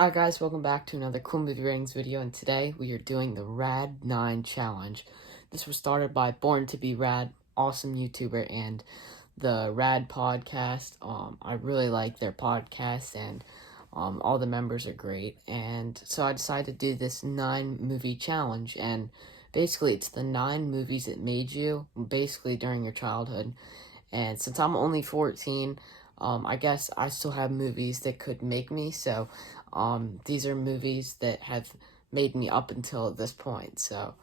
Hi guys, welcome back to another cool movie ratings video, and today we are doing the Rad 9 challenge. This was started by Born to be Rad, awesome YouTuber, and the Rad Podcast. I really like their podcast, and all the members are great, and so I decided to do this 9 movie challenge, and basically it's the 9 movies that made you, basically during your childhood. And since I'm only 14, I guess I still have movies that could make me, so these are movies that have made me up until this point, so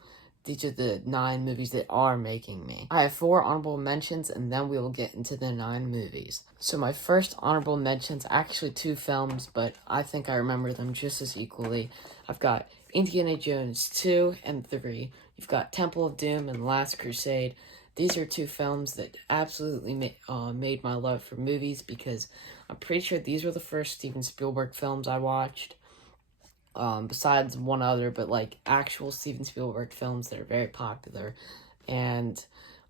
these are the 9 movies that are making me. I have 4 honorable mentions, and then we will get into the 9 movies. So my first honorable mentions, actually 2 films, but I think I remember them just as equally. I've got Indiana Jones 2 and 3. You've got Temple of Doom and Last Crusade. These are 2 films that absolutely made my love for movies, because I'm pretty sure these were the first Steven Spielberg films I watched, besides one other, but like actual Steven Spielberg films that are very popular, and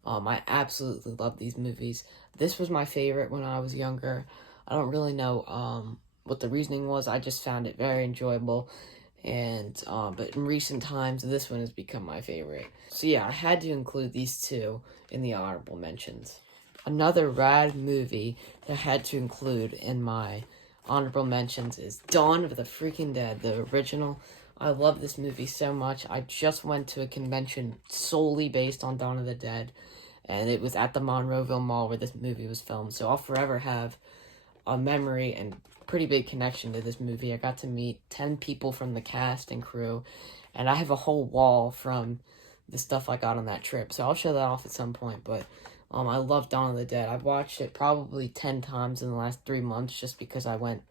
I absolutely love these movies. This was my favorite when I was younger. I don't really know what the reasoning was, I just found it very enjoyable. And but in recent times, this one has become my favorite. So yeah, I had to include these 2 in the honorable mentions. Another rad movie that I had to include in my honorable mentions is Dawn of the Freaking Dead, the original. I love this movie so much. I just went to a convention solely based on Dawn of the Dead, and it was at the Monroeville Mall where this movie was filmed. So I'll forever have a memory and pretty big connection to this movie. I got to meet 10 people from the cast and crew, and I have a whole wall from the stuff I got on that trip, so I'll show that off at some point. But I love Dawn of the Dead. I've watched it probably 10 times in the last 3 months just because I went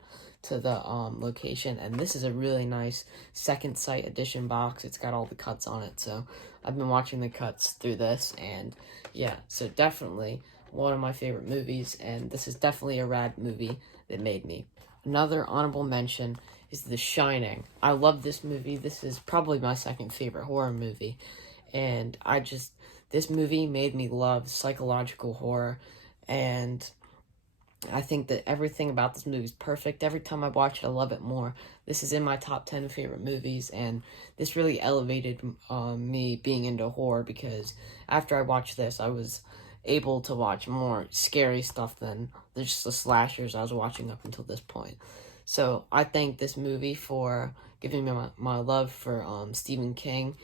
to the location, and this is a really nice second sight edition box. It's got all the cuts on it, so I've been watching the cuts through this, and yeah, so definitely one of my favorite movies, and this is definitely a rad movie that made me. Another honorable mention is The Shining. I love this movie. This is probably my second favorite horror movie, and this movie made me love psychological horror, and I think that everything about this movie is perfect. Every time I watch it, I love it more. This is in my top 10 favorite movies, and this really elevated me being into horror, because after I watched this, I was able to watch more scary stuff than just the slashers I was watching up until this point. So I thank this movie for giving me my love for Stephen King.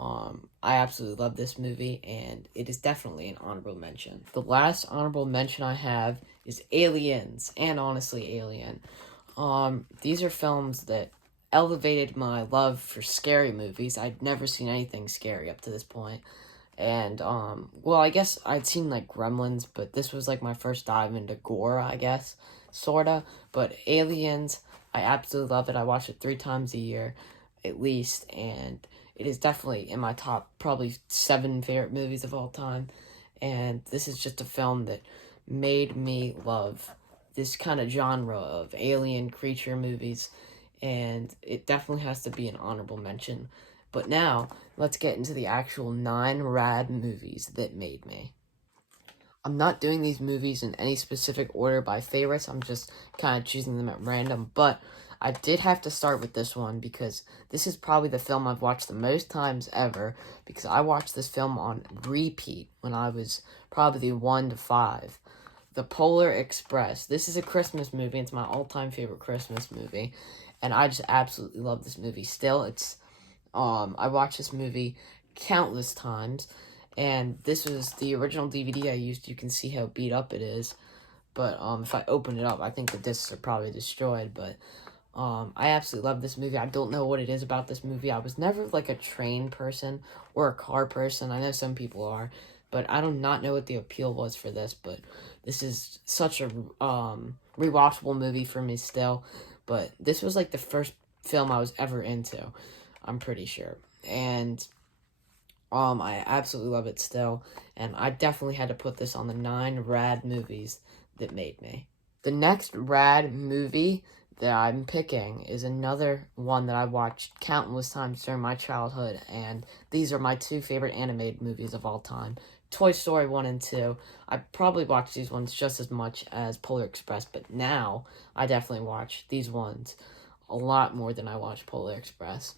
I absolutely love this movie, and it is definitely an honorable mention. The last honorable mention I have is Aliens, and honestly, Alien. These are films that elevated my love for scary movies. I'd never seen anything scary up to this point. And, well, I guess I'd seen, like, Gremlins, but this was, like, my first dive into gore, I guess, sorta. But Aliens, I absolutely love it. I watch it 3 times a year, at least, and it is definitely in my top, probably 7 favorite movies of all time. And this is just a film that made me love this kind of genre of alien creature movies, and it definitely has to be an honorable mention. But now, let's get into the actual 9 rad movies that made me. I'm not doing these movies in any specific order by favorites, I'm just kind of choosing them at random, but I did have to start with this one because this is probably the film I've watched the most times ever, because I watched this film on repeat when I was probably 1 to 5. The Polar Express. This is a Christmas movie. It's my all-time favorite Christmas movie, and I just absolutely love this movie. Still, I watched this movie countless times, and this was the original DVD I used. You can see how beat up it is, but if I open it up, I think the discs are probably destroyed, but I absolutely love this movie. I don't know what it is about this movie. I was never, like, a train person or a car person. I know some people are, but I do not know what the appeal was for this, but this is such a rewatchable movie for me still, but this was, like, the first film I was ever into, I'm pretty sure, and I absolutely love it still, and I definitely had to put this on the 9 rad movies that made me. The next rad movie that I'm picking is another one that I watched countless times during my childhood, and these are my 2 favorite animated movies of all time. Toy Story 1 and 2. I probably watched these ones just as much as Polar Express, but now I definitely watch these ones a lot more than I watch Polar Express.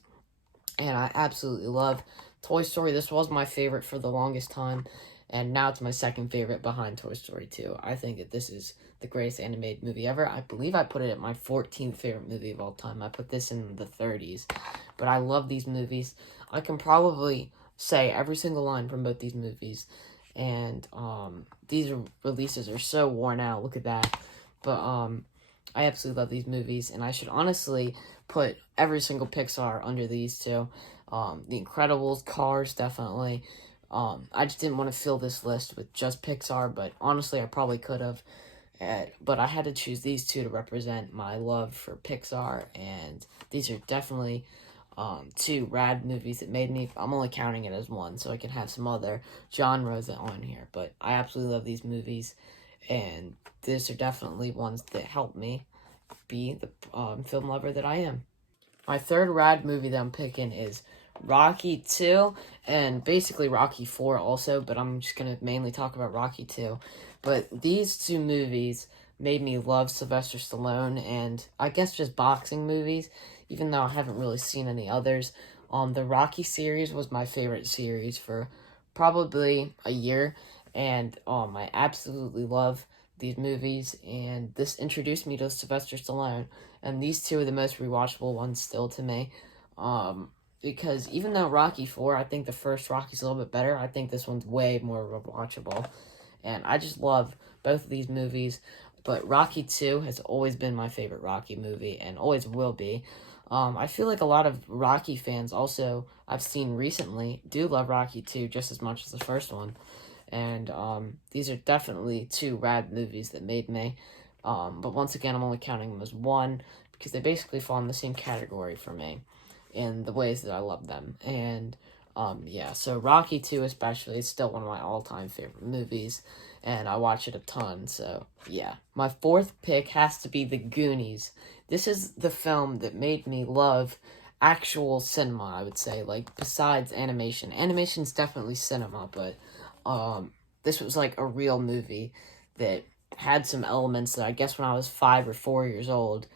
And I absolutely love Toy Story. This was my favorite for the longest time, and now it's my second favorite behind Toy Story 2. I think that this is the greatest animated movie ever. I believe I put it at my 14th favorite movie of all time. I put this in the 30s, but I love these movies. I can probably say every single line from both these movies, and these releases are so worn out. Look at that. But I absolutely love these movies, and I should honestly put every single Pixar under these two. The Incredibles, Cars, definitely. I just didn't want to fill this list with just Pixar, but honestly, I probably could have. But I had to choose these two to represent my love for Pixar, and these are definitely two rad movies that made me. I'm only counting it as one, so I can have some other genres on here, but I absolutely love these movies, and these are definitely ones that helped me be the film lover that I am. My third rad movie that I'm picking is Rocky 2, and basically Rocky 4 also, but I'm just going to mainly talk about Rocky 2. But these two movies made me love Sylvester Stallone, and I guess just boxing movies, even though I haven't really seen any others. The Rocky series was my favorite series for probably a year, and I absolutely love these movies, and this introduced me to Sylvester Stallone, and these two are the most rewatchable ones still to me, because even though Rocky 4, I think the first Rocky's a little bit better, I think this one's way more rewatchable, and I just love both of these movies, but Rocky 2 has always been my favorite Rocky movie, and always will be. I feel like a lot of Rocky fans also, I've seen recently, do love Rocky 2 just as much as the first one. And these are definitely two rad movies that made me. But once again, I'm only counting them as one because they basically fall in the same category for me in the ways that I love them. And yeah, so Rocky 2 especially is still one of my all-time favorite movies, and I watch it a ton, so yeah. My fourth pick has to be The Goonies. This is the film that made me love actual cinema, I would say, like, besides animation. Animation's definitely cinema, but this was like a real movie that had some elements that I guess when I was 5 or 4 years old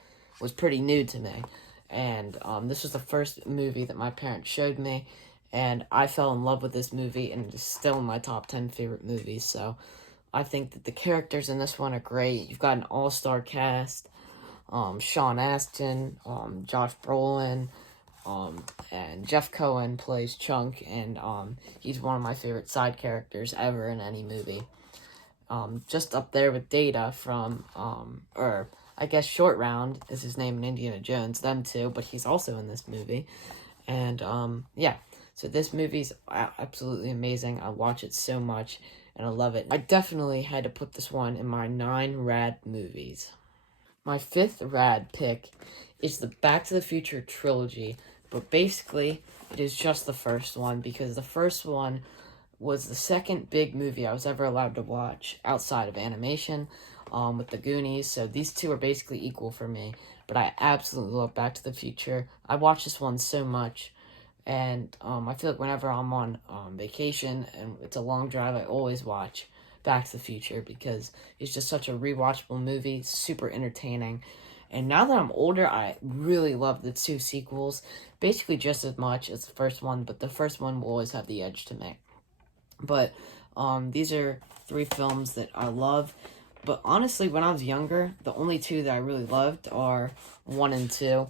was pretty new to me. And this was the first movie that my parents showed me, and I fell in love with this movie, and it is still in my top 10 favorite movies. So I think that the characters in this one are great. You've got an all-star cast, Sean Astin, Josh Brolin, and Jeff Cohen plays Chunk, and he's one of my favorite side characters ever in any movie. Just up there with Data from, or I guess Short Round is his name in Indiana Jones, them two, but he's also in this movie. And yeah, so this movie's absolutely amazing. I watch it so much, and I love it. I definitely had to put this one in my 9 rad movies. My fifth rad pick is the Back to the Future trilogy, but basically it is just the first one, because the first one was the second big movie I was ever allowed to watch outside of animation, with the Goonies, so these two are basically equal for me, but I absolutely love Back to the Future. I watch this one so much, and I feel like whenever I'm on vacation and it's a long drive, I always watch Back to the Future, because it's just such a rewatchable movie, super entertaining. And now that I'm older, I really love the 2 sequels, basically just as much as the first one, but the first one will always have the edge to me. But these are 3 films that I love. But honestly, when I was younger, the only 2 that I really loved are 1 and 2.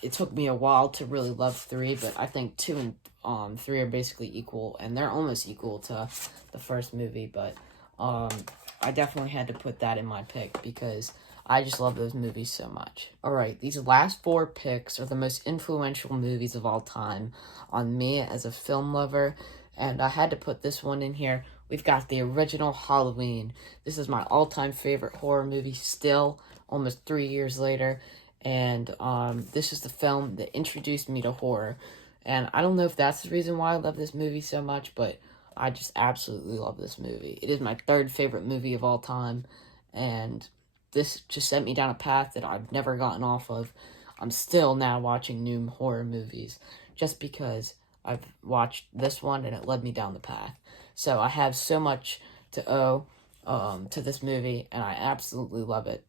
It took me a while to really love 3, but I think 2 and 3 are basically equal, and they're almost equal to the first movie, but I definitely had to put that in my pick because I just love those movies so much. Alright, these last 4 picks are the most influential movies of all time on me as a film lover, and I had to put this one in here. We've got the original Halloween. This is my all-time favorite horror movie still, almost 3 years later, and this is the film that introduced me to horror. And I don't know if that's the reason why I love this movie so much, but I just absolutely love this movie. It is my 3rd favorite movie of all time, and this just sent me down a path that I've never gotten off of. I'm still now watching new horror movies, just because I've watched this one and it led me down the path. So I have so much to owe to this movie, and I absolutely love it.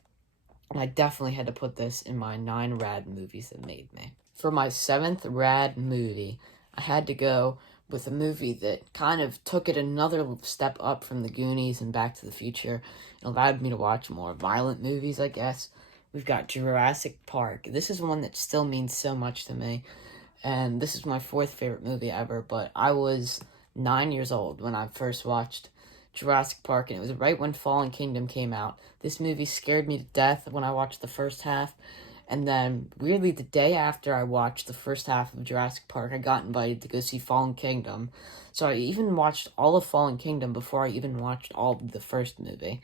and I definitely had to put this in my 9 rad movies that made me. For my 7th rad movie, I had to go with a movie that kind of took it another step up from the Goonies and Back to the Future and allowed me to watch more violent movies, I guess. We've got Jurassic Park. This is one that still means so much to me, and this is my 4th favorite movie ever, but I was 9 years old when I first watched Jurassic Park, and it was right when Fallen Kingdom came out. This movie scared me to death when I watched the first half, and then, weirdly, the day after I watched the first half of Jurassic Park, I got invited to go see Fallen Kingdom. So I even watched all of Fallen Kingdom before I even watched all of the first movie.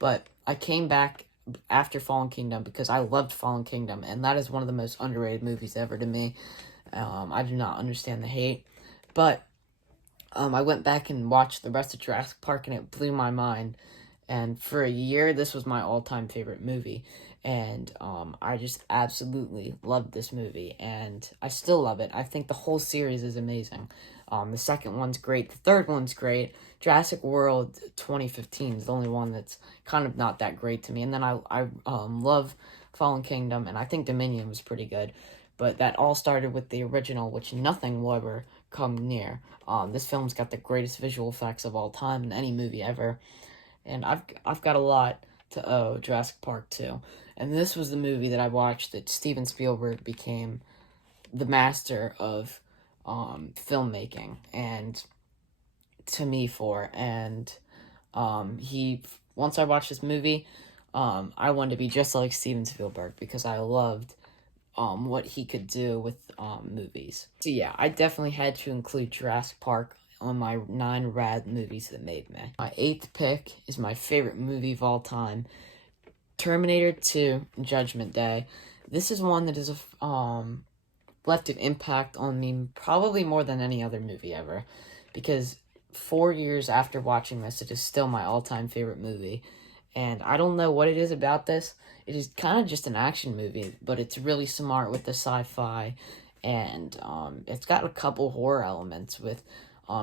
But I came back after Fallen Kingdom because I loved Fallen Kingdom, and that is one of the most underrated movies ever to me. I do not understand the hate. But I went back and watched the rest of Jurassic Park, and it blew my mind. And for a year, this was my all-time favorite movie. And I just absolutely loved this movie. And I still love it. I think the whole series is amazing. The second one's great. The third one's great. Jurassic World 2015 is the only one that's kind of not that great to me. And then I love Fallen Kingdom, and I think Dominion was pretty good. But that all started with the original, which nothing will ever come near. This film's got the greatest visual effects of all time in any movie ever. And I've got a lot to owe Jurassic Park 2. And this was the movie that I watched that Steven Spielberg became the master of filmmaking, and to me for. And once I watched this movie, I wanted to be just like Steven Spielberg because I loved what he could do with movies. So yeah, I definitely had to include Jurassic Park on my 9 rad movies that made me. My 8th pick is my favorite movie of all time, Terminator 2 Judgment Day. This is one that has left an impact on me probably more than any other movie ever, because 4 years after watching this, it is still my all-time favorite movie. And I don't know what it is about this. It is kind of just an action movie, but it's really smart with the sci-fi, and it's got a couple horror elements with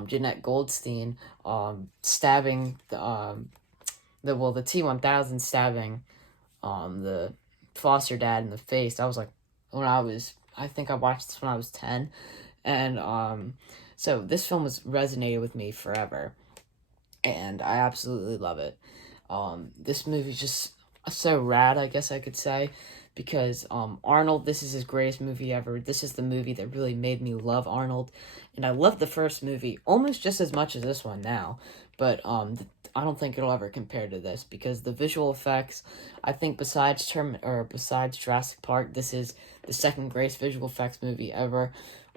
Jeanette Goldstein stabbing the T-1000 stabbing the foster dad in the face. I was like, I think I watched this when I was 10, and so this film has resonated with me forever, and I absolutely love it. This movie's just so rad, I guess I could say, because Arnold, this is his greatest movie ever. This is the movie that really made me love Arnold, and I love the first movie almost just as much as this one now, but I don't think it'll ever compare to this, because the visual effects, I think besides Jurassic Park, this is the second greatest visual effects movie ever.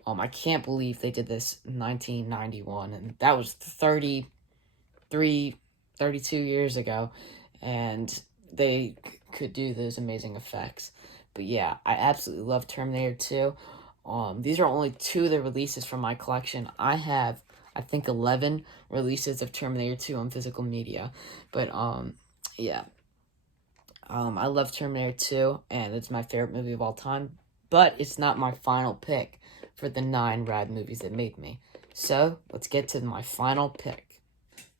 I can't believe they did this in 1991, and that was 32 years ago, and they could do those amazing effects. But yeah, I absolutely love Terminator 2. These are only 2 of the releases from my collection. I have, I think, 11 releases of Terminator 2 on physical media. But yeah, I love Terminator 2, and it's my favorite movie of all time. But it's not my final pick for the 9 rad movies that made me. So let's get to my final pick.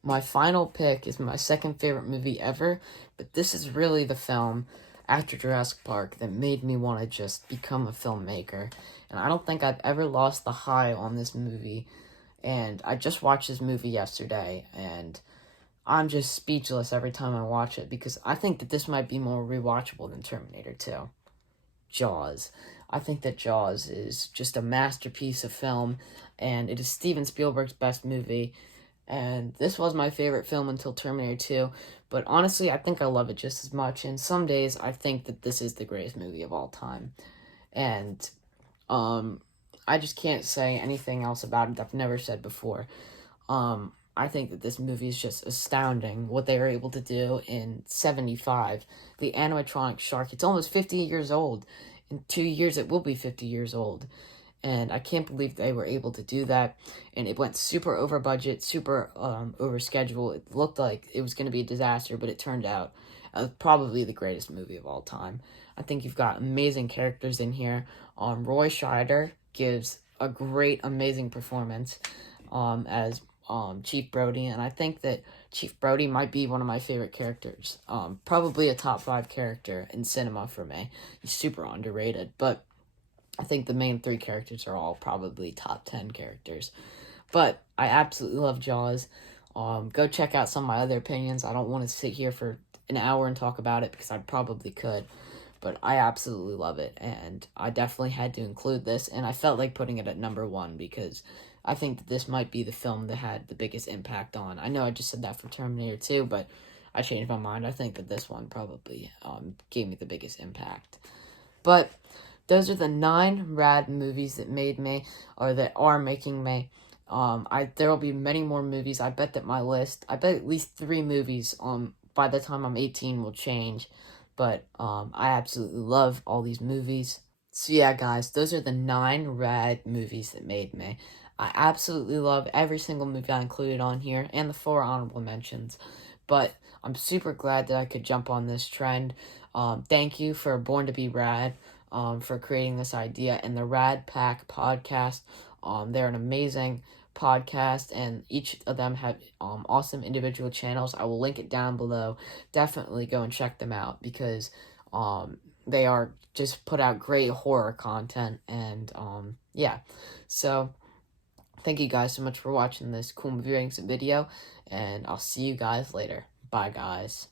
My final pick is my second favorite movie ever, but this is really the film after Jurassic Park that made me want to just become a filmmaker. And I don't think I've ever lost the high on this movie. And I just watched this movie yesterday, and I'm just speechless every time I watch it, because I think that this might be more rewatchable than Terminator 2. Jaws. I think that Jaws is just a masterpiece of film, and it is Steven Spielberg's best movie. And this was my favorite film until Terminator 2, but honestly, I think I love it just as much, and some days I think that this is the greatest movie of all time. And I just can't say anything else about it that I've never said before. I think that this movie is just astounding, what they were able to do in 1975. The animatronic shark, it's almost 50 years old. In 2 years, it will be 50 years old. And I can't believe they were able to do that. And it went super over budget, super over schedule. It looked like it was going to be a disaster, but it turned out probably the greatest movie of all time. I think you've got amazing characters in here. Roy Scheider gives a great, amazing performance as Chief Brody, and I think that Chief Brody might be one of my favorite characters. Probably a top 5 character in cinema for me. He's super underrated, but I think the main 3 characters are all probably top 10 characters. But I absolutely love Jaws. Go check out some of my other opinions. I don't want to sit here for an hour and talk about it because I probably could. But I absolutely love it, and I definitely had to include this, and I felt like putting it at number 1 because I think that this might be the film that had the biggest impact on. I know I just said that for Terminator 2, but I changed my mind. I think that this one probably gave me the biggest impact. But those are the 9 rad movies that made me, or that are making me. There will be many more movies. I bet that my list, I bet at least 3 movies by the time I'm 18 will change. But I absolutely love all these movies. So yeah, guys, those are the 9 rad movies that made me. I absolutely love every single movie I included on here, and the 4 honorable mentions. But I'm super glad that I could jump on this trend. Thank you for Born to be Rad, for creating this idea, and the Rad Pack Podcast. They're an amazing podcast, and each of them have awesome individual channels. I will link it down below. Definitely go and check them out because they are just put out great horror content, and yeah. So thank you guys so much for watching this cool movie ratings video, and I'll see you guys later. Bye, guys.